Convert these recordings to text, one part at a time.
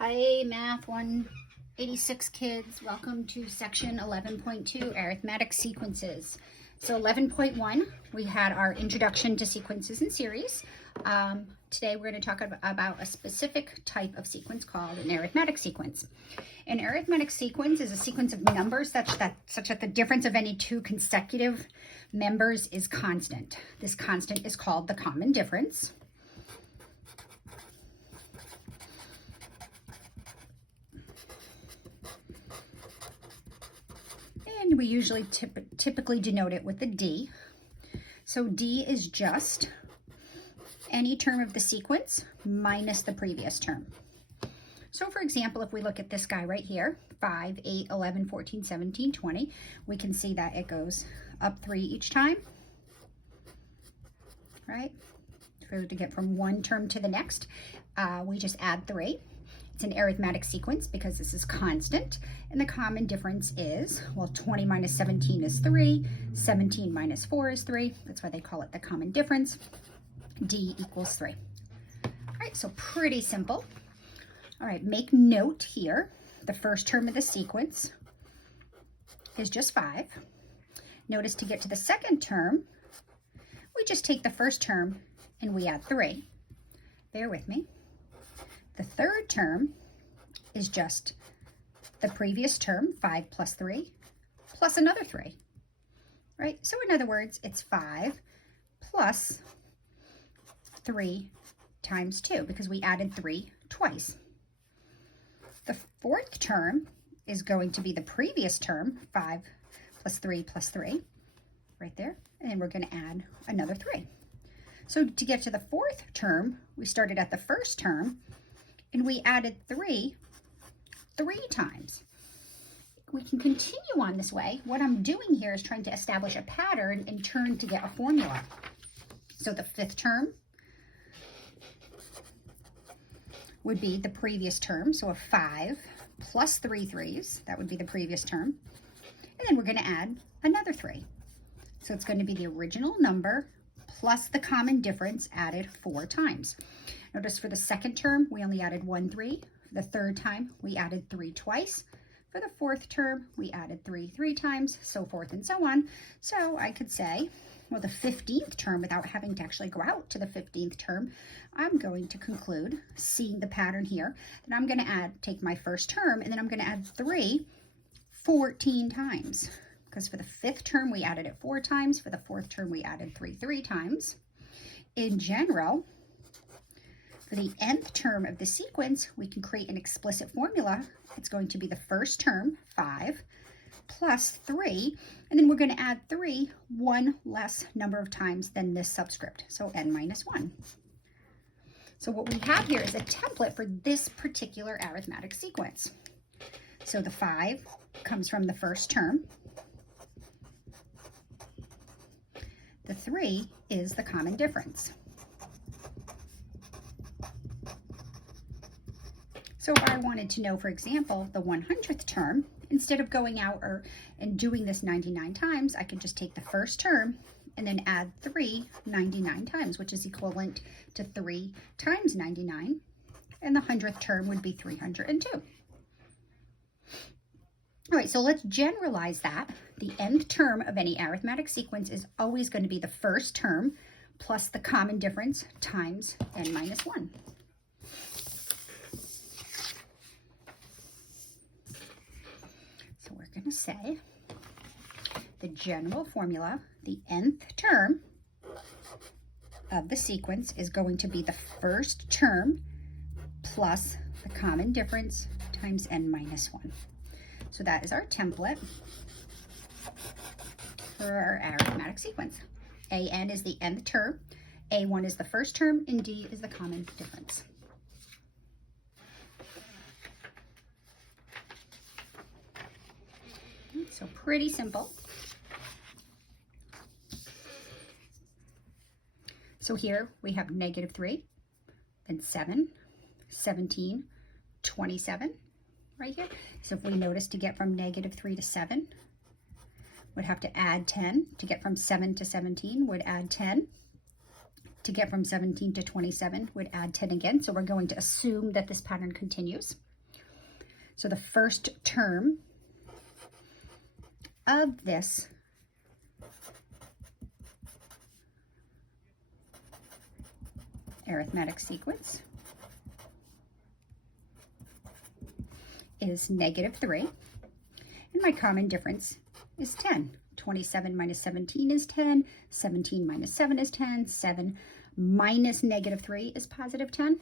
Hi, Math 186 kids. Welcome to section 11.2, Arithmetic Sequences. So 11.1, we had our introduction to sequences and series. Today we're going to talk about a specific type of sequence called an arithmetic sequence. An arithmetic sequence is a sequence of numbers such that the difference of any two consecutive members is constant. This constant is called the common difference. And we usually typically denote it with a D. So D is just any term of the sequence minus the previous term. So for example, if we look at this guy right here, 5, 8, 11, 14, 17, 20, we can see that it goes up 3 each time, right? So to get from one term to the next, we just add 3. It's an arithmetic sequence because this is constant, and the common difference is, well, 20 minus 17 is 3, 17 minus 4 is 3. That's why they call it the common difference. D equals 3. All right, so pretty simple. All right, make note here. The first term of the sequence is just 5. Notice to get to the second term, we just take the first term and we add 3. Bear with me. The third term is just the previous term, 5 plus 3, plus another 3, right? So in other words, it's 5 plus 3 times 2, because we added 3 twice. The fourth term is going to be the previous term, 5 plus 3 plus 3, right there, and then we're going to add another 3. So to get to the fourth term, we started at the first term, and we added 3 times. We can continue on this way. What I'm doing here is trying to establish a pattern in turn to get a formula. So the fifth term would be the previous term. So a 5 plus 3 3s, that would be the previous term. And then we're going to add another 3. So it's going to be the original number plus the common difference added 4 times. Notice for the second term, we only added 1 3. For the third time, we added 3 twice. For the fourth term, we added 3 times, so forth and so on. So I could say, well, the 15th term, without having to actually go out to the 15th term, I'm going to conclude, seeing the pattern here, that I'm going to take my first term, and then I'm going to add 3 14 times. Because for the fifth term, we added it 4 times. For the fourth term, we added 3 times. In general, for the nth term of the sequence, we can create an explicit formula. It's going to be the first term, 5, plus 3, and then we're going to add 3 one less number of times than this subscript, so n minus 1. So what we have here is a template for this particular arithmetic sequence. So the 5 comes from the first term. The 3 is the common difference. So if I wanted to know, for example, the 100th term, instead of going out and doing this 99 times, I could just take the first term and then add 3 99 times, which is equivalent to 3 times 99. And the 100th term would be 302. All right, so let's generalize that. The nth term of any arithmetic sequence is always going to be the first term plus the common difference times n minus 1. So we're going to say the general formula, the nth term of the sequence is going to be the first term plus the common difference times n minus 1. So that is our template for our arithmetic sequence. AN is the nth term, A1 is the first term, and D is the common difference. So pretty simple. So here we have -3, then 7, 17, 27. Right here. So if we notice, to get from -3 to 7, would have to add 10. To get from 7 to 17 would add 10. To get from 17 to 27 would add 10 again. So we're going to assume that this pattern continues. So the first term of this arithmetic sequence is -3, and my common difference is 10. 27 minus 17 is 10, 17 minus 7 is 10, 7 minus -3 is +10.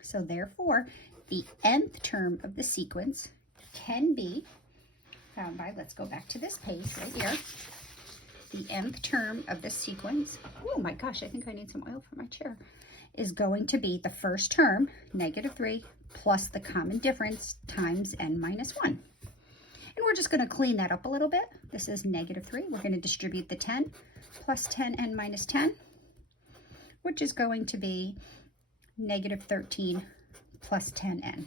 So therefore, the nth term of the sequence can be found by, let's go back to this page right here. The nth term of this sequence, oh my gosh, I think I need some oil for my chair, is going to be the first term, -3, plus the common difference times n minus 1. And we're just going to clean that up a little bit. This is -3. We're going to distribute the 10 plus 10n minus 10, which is going to be -13 plus 10n.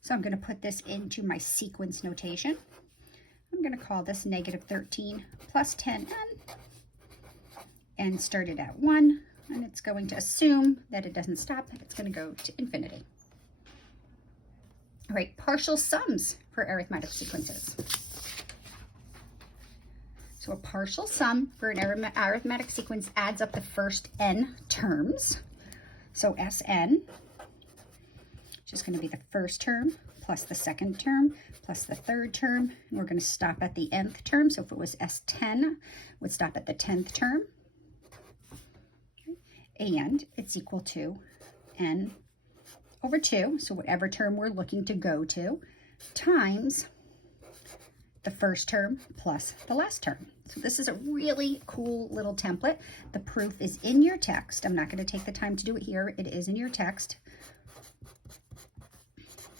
So I'm going to put this into my sequence notation. I'm going to call this -13 plus 10n and start it at 1. And it's going to assume that it doesn't stop, that it's going to go to infinity. All right, partial sums for arithmetic sequences. So a partial sum for an arithmetic sequence adds up the first n terms. So Sn is just going to be the first term plus the second term plus the third term. And we're going to stop at the nth term. So if it was S10, it would stop at the 10th term. And it's equal to n over 2, so whatever term we're looking to go to, times the first term plus the last term. So this is a really cool little template. The proof is in your text. I'm not going to take the time to do it here. It is in your text,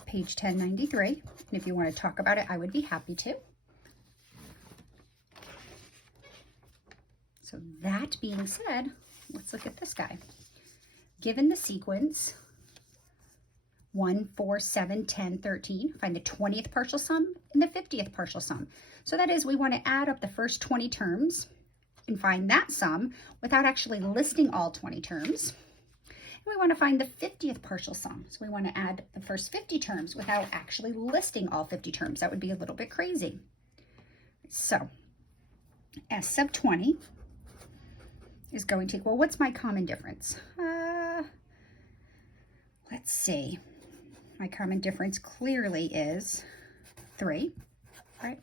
page 1093. And if you want to talk about it, I would be happy to. So that being said, let's look at this guy. Given the sequence 1, 4, 7, 10, 13, find the 20th partial sum and the 50th partial sum. So that is, we want to add up the first 20 terms and find that sum without actually listing all 20 terms. And we want to find the 50th partial sum. So we want to add the first 50 terms without actually listing all 50 terms. That would be a little bit crazy. So S sub 20 is going to equal, what's my common difference? Let's see. My common difference clearly is 3, right?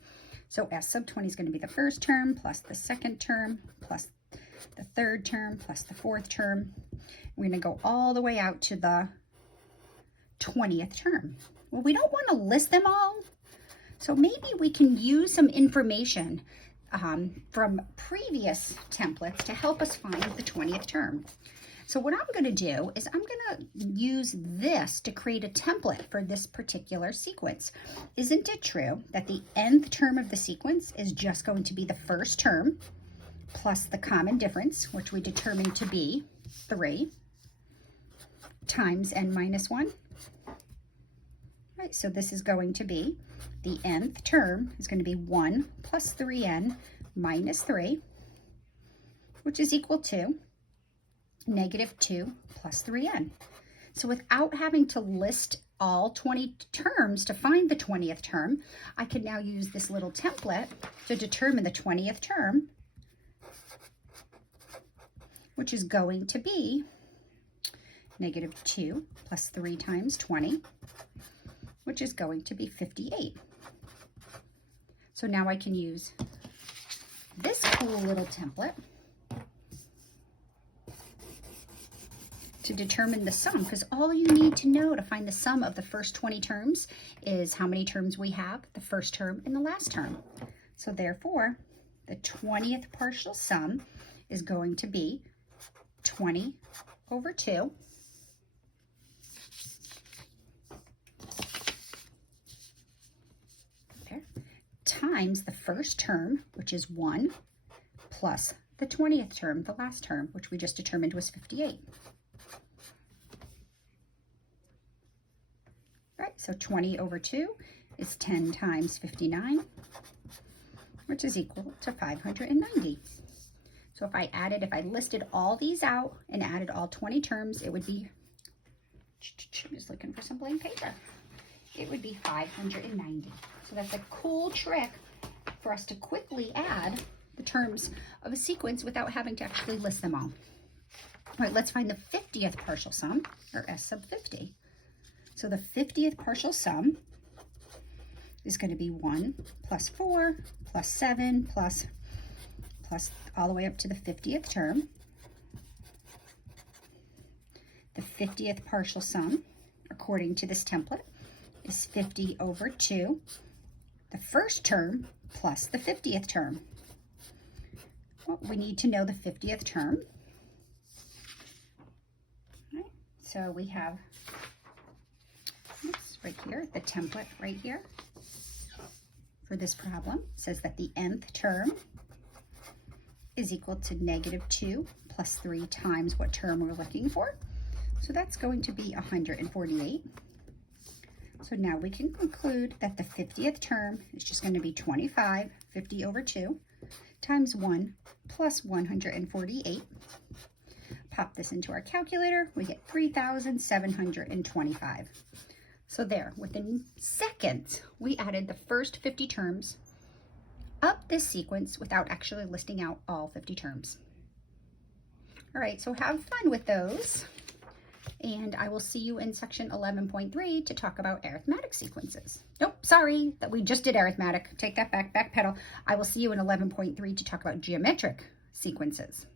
So S sub 20 is going to be the first term plus the second term plus the third term plus the fourth term. We're going to go all the way out to the 20th term. Well, we don't want to list them all, so maybe we can use some information from previous templates to help us find the 20th term. So what I'm going to do is I'm going to use this to create a template for this particular sequence. Isn't it true that the nth term of the sequence is just going to be the first term plus the common difference, which we determined to be 3, times n minus 1? Right, so this is going to be, the nth term is going to be 1 plus 3n minus 3, which is equal to -2 plus 3n. So without having to list all 20 terms to find the 20th term, I can now use this little template to determine the 20th term, which is going to be -2 plus 3 times 20, which is going to be 58. So now I can use this cool little template to determine the sum, because all you need to know to find the sum of the first 20 terms is how many terms we have, the first term and the last term. So therefore, the 20th partial sum is going to be 20 over 2 times the first term, which is 1, plus the 20th term, the last term, which we just determined was 58. Right, so 20 over 2 is 10 times 59, which is equal to 590. So if I listed all these out and added all 20 terms, it would be, I'm just looking for some blank paper. it would be 590. So that's a cool trick for us to quickly add the terms of a sequence without having to actually list them all. All right, let's find the 50th partial sum, or S sub 50. So the 50th partial sum is going to be 1 plus 4 plus 7 plus all the way up to the 50th term. The 50th partial sum, according to this template, is 50 over 2, the first term plus the 50th term. Well, we need to know the 50th term. All right, so we have, oops, right here, the template right here for this problem says that the nth term is equal to -2 plus 3 times what term we're looking for. So that's going to be 148. So now we can conclude that the 50th term is just going to be 25, 50 over 2, times 1 plus 148. Pop this into our calculator, we get 3,725. So there, within seconds, we added the first 50 terms up this sequence without actually listing out all 50 terms. All right, so have fun with those. And I will see you in section 11.3 to talk about arithmetic sequences. Nope, sorry, that we just did arithmetic. Take that back, backpedal. I will see you in 11.3 to talk about geometric sequences.